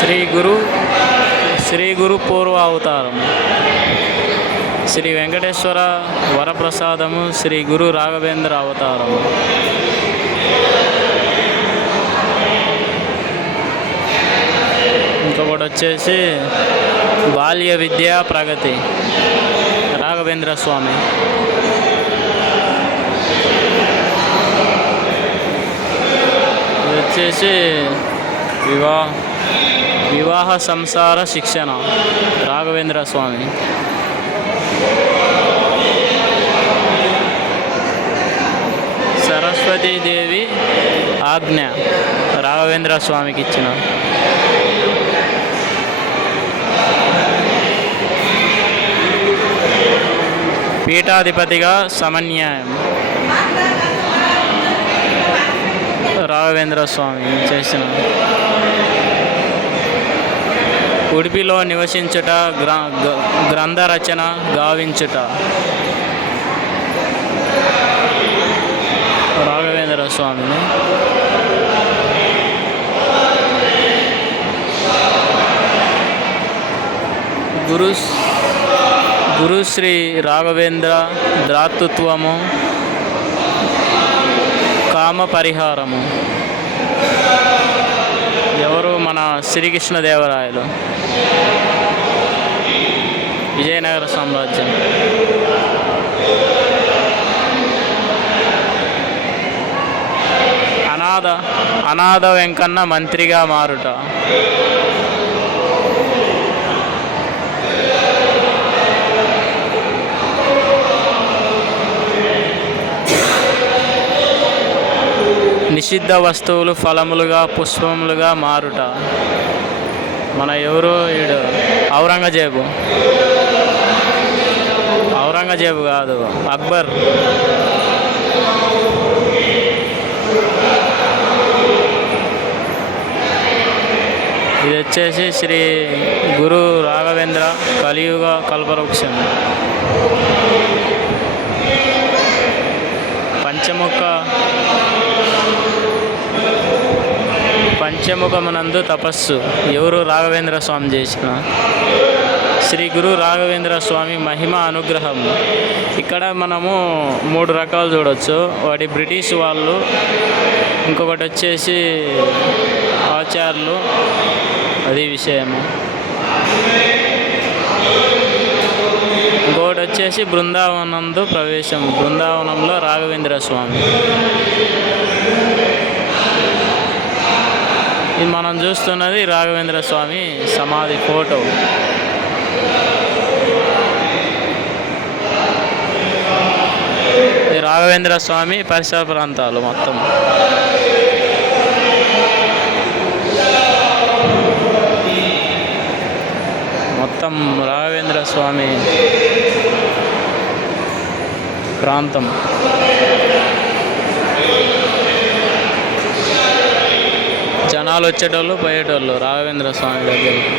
శ్రీ గురు పూర్వ అవతారం శ్రీ వెంకటేశ్వర వరప్రసాదము శ్రీ గురు రాఘవేంద్ర అవతారము. ఇంకొకటి వచ్చేసి బాల్య విద్యా ప్రగతి రాఘవేంద్ర స్వామి. ఇది వచ్చేసి వివాహ సంసార శిక్షణ రాఘవేంద్ర స్వామి. సరస్వతీదేవి ఆజ్ఞ రాఘవేంద్ర స్వామికి ఇచ్చిన. పీఠాధిపతిగా సమన్యాయం రాఘవేంద్ర స్వామి చేసిన. ఉడిపిలో నివసించుట గ్రంథ రచన గావించుట రాఘవేంద్ర స్వామిని. గురుశ్రీ రాఘవేంద్ర ద్రాతృత్వము కామ పరిహారము. ఎవరు? మన శ్రీకృష్ణదేవరాయలు, విజయనగర సామ్రాజ్యం. అనాథ వెంకన్న మంత్రిగా మారుట. నిషిద్ధ వస్తువులు ఫలములుగా పుష్పములుగా మారుట. మన ఎవరు? ఈడు ఔరంగజేబు కాదు, అక్బర్. ఇది వచ్చేసి శ్రీ గురు రాఘవేంద్ర కలియుగ కల్పవృక్షం. పంచముఖమునందు తపస్సు ఎవరు? రాఘవేంద్ర స్వామి చేసిన. శ్రీ గురు రాఘవేంద్ర స్వామి మహిమ అనుగ్రహము. ఇక్కడ మనము 3 రకాలు చూడవచ్చు. వాటి బ్రిటిష్ వాళ్ళు, ఇంకొకటి వచ్చేసి ఆచార్యులు. అది విషయము. ఇంకొకటి వచ్చేసి బృందావనందు ప్రవేశం. బృందావనంలో రాఘవేంద్ర స్వామి. ఇది మనం చూస్తున్నది రాఘవేంద్ర స్వామి సమాధి ఫోటో. ఇది రాఘవేంద్ర స్వామి పరిసర ప్రాంతాలు మొత్తం. రాఘవేంద్ర స్వామి ప్రాంతం. జనాలు వచ్చేటోళ్ళు పోయేటోళ్ళు రాఘవేంద్ర స్వామి దగ్గరికి.